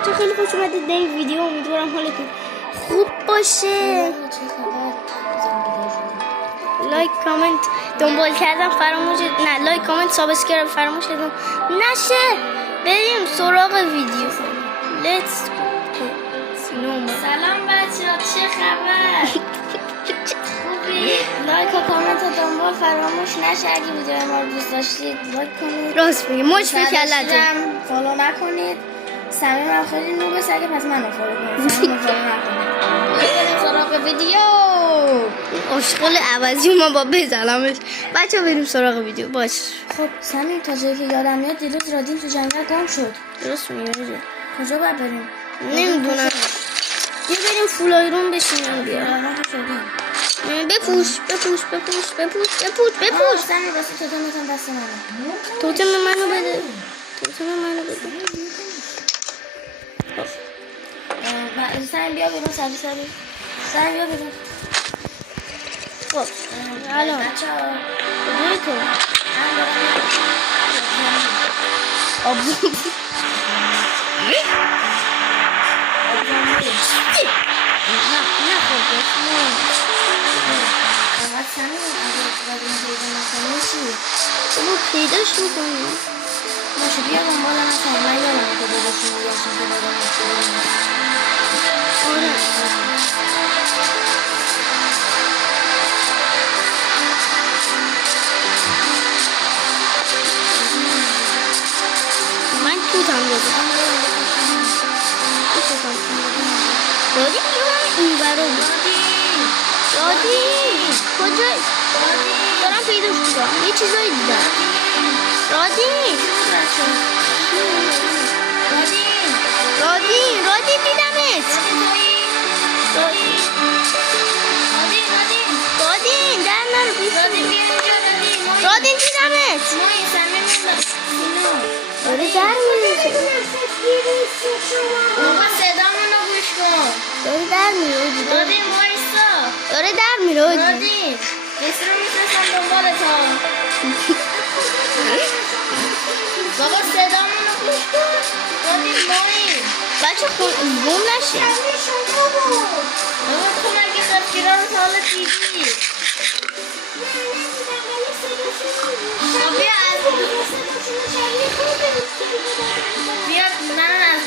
بچه خیلی خوش اومدید به این ویدیو. امیدوارم حالتون خوب باشه. لایک کامنت دنبال کردم فراموش نه، لایک کامنت سابسکرایب فراموش نشه. بریم سراغ ویدیو. لیتس سلام بچه‌ها، چه خبر؟ خوبی؟ لایک و کامنت و دنبال فراموش نشه. اگه ویدیو ما رو دوست داشتید لایک کنید. راست میگی، مچ به کلتون. فالو نکنید. صمیمم خیلی نوبه اگه پس منو فالو کنید. صمیم فالو نکنید. بریم سراغ ویدیو. اشغال عوضی ما با بزنمش. بچه بریم سراغ ویدیو. باش. خب صمیم، تا جایی که یادم میاد دیروز رادین تو جنگل گم شد. درست میگی. کجا باید بریم؟ نمیدونم. بیا بریم فول آیرون بشینیم. بیا بپوش. صمیم راستی توتمتم دست منه. توتم منو بده. صمیم بیا بیرون. صمیم بیا بیرون. خب الان بچه‌ها کجایی تو؟ نه خب فقط صمیم اگه پیدا نکنی چی؟ تو پیداش میکنی؟ باشه بیا دنبال من. صمیم من یادم که داداشون میگشتم که داداشون آره من توتم دادم. دادی بیا من این برو دادی کجایی؟ دارم پیداش میکنم. یه چیزایی دیدم. رادین دیدمت. رادین در نرو رادین دیدمت. داره در میره. بابا صدامونو گوش کن. داره در میره. رادین وایسا. داره در میره. رادین بسر رو میفرستم دنبالت ها. بابا صدامونو گوش کن. رادین مایی بچه بوم نشه. بابا تو مگه خفگیرا رو تا حالا دیدی؟ بیا منو از